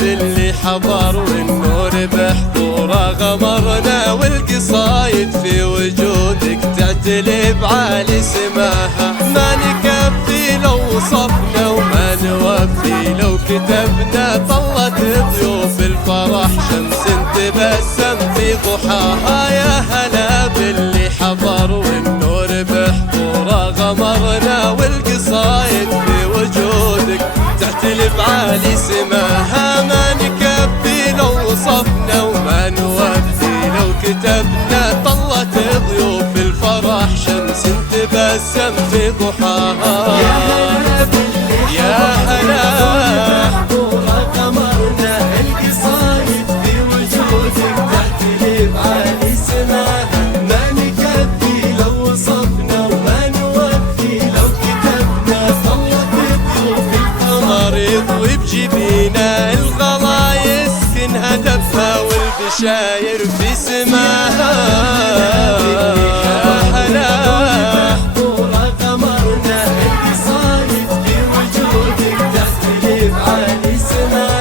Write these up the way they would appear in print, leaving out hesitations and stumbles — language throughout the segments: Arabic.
باللي حضر والنور بحضوره غمرنا، والقصايد في وجودك تعتلي بعالي سماها. ما نكفي لو وصفنا وما نوفي لو كتبنا، طلت ضيوف الفرح شمس تبسم في ضحاها. يا هلا باللي حضر والنور بحضوره غمرنا، والقصايد في وجودك تعتلي بعالي سماها. ما نكفي لو وصفنا وما نوفي لو كتبنا، طلت ضيوف الفرح شمس تبسم في ضحاها. يا هلا قمرنا، القصايد في وجودك تعتلي بعالي سماها. ما نكفي لو وصفنا وما نوفي لو كتبنا، طلت ضيوف القمر يضوي بجبينا، الغلا يسكن هدفها والبشاير في سماها. يا هلا قمرنا، القصايد في وجودك تعتلي بعالي سماها.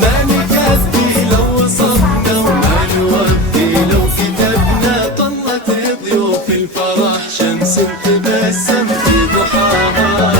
ما نكفي لو وصفنا وما نوفي لو كتبنا، طلت ضيوف الفرح شمس تبسم في ضحاها.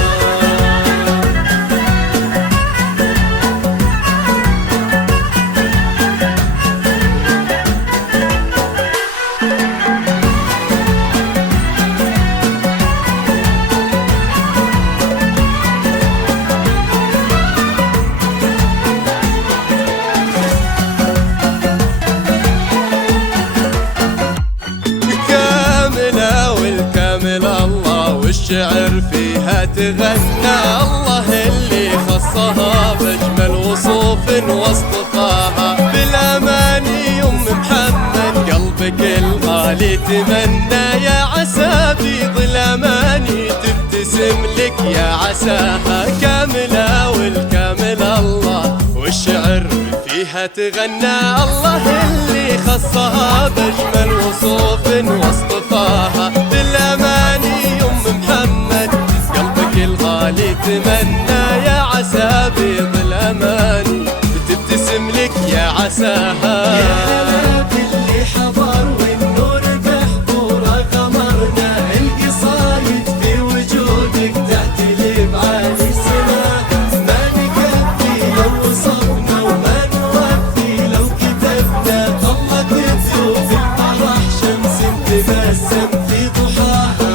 الله والشعر فيها تغنى، الله اللي خصها بأجمل وصوف واصطفاها. بالأماني أم محمد قلبك الغالي تمنى، يا عسى في ظل أماني تبتسم لك يا عساها. كاملة والكامل الله والشعر فيها تغنى، الله اللي خصها بأجمل وصوف واصطفاها. بالأماني أم محمد قلبك الغالي تمنى، يا عسى بيض الأماني بتبتسم لك يا عساها. يا هلا باللي حضر والنور بحضوره غمرنا، القصايد في وجودك تعتلي بعالي سماها. ما نكفي لو وصفنا وما نوفي لو كتبنا، طلت ضيوف الفرح شمس تبسم في ضحاها.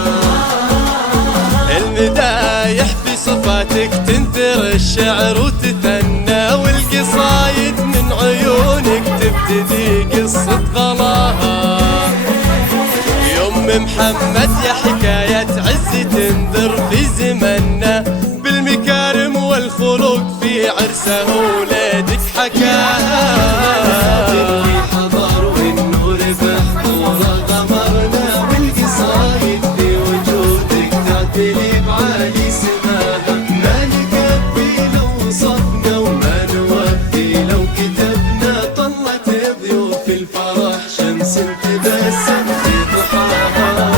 المدايح في صفاتك تنثر الشعر وتثنى، والقصايد من عيونك تبتدي قصة غلاها. يوم محمد يا حكاية عز تنذر في زمنا، بالمكارم والخلق في عرسه ولادك حكاها. اللي حضر والنور بحضوره غمرنا، والقصايد في وجودك تعتلي بعالي سماها. ما نكفي لو وصفنا وما نوفي لو كتبنا، طلت ضيوف الفرح شمس تبسم في ضحاها.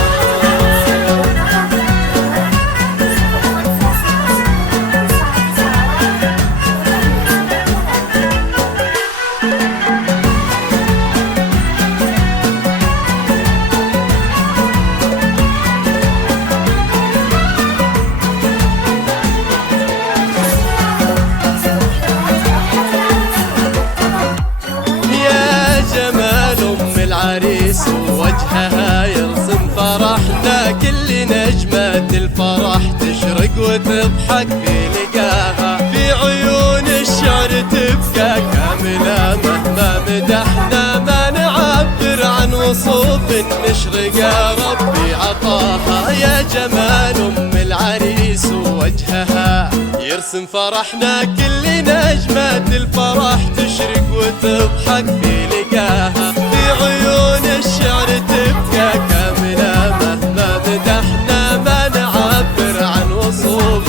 العريس ووجهها يرسم فرحنا، كل نجمة الفرح تشرق وتضحك في لقاها. في عيون الشعر تبقى كاملة مهما مدحنا، ما نعبر عن وصوف مشرقة ربي عطاها. يا جمال أم العريس ووجهها يرسم فرحنا، كل نجمة الفرح تشرق وتضحك في لقاها. في عيون الشعر تبقى كاملة مهما مدحنا، ما نعبر عن وصوف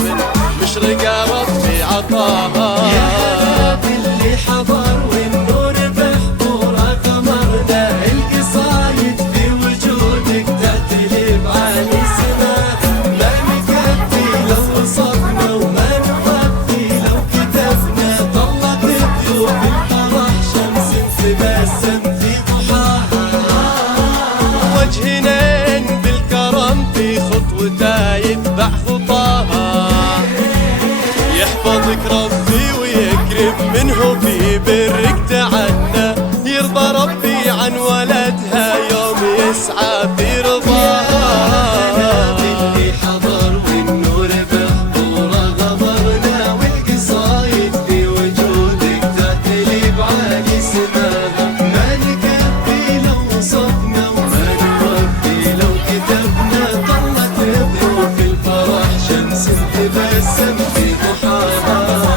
مشرقة ربي عطاها. يا هلا باللي حضر والنور بحضوره غمرنا، القصايد في وجودك تعتلي بعالي سماها. ما نكفي لو وصفنا وما نوفي لو كتبنا، طلت ضيوف في برك تعنى، يرضى ربي عن ولدها يوم يسعى في رضاها. اللي حضر والنور بحضوره غمرنا، والقصايد في وجودك تعتلي بعالي سماها. ما نكفي لو وصفنا وما نوفي لو كتبنا، طلت بضيوف الفرح شمس تبسم في ضحاها.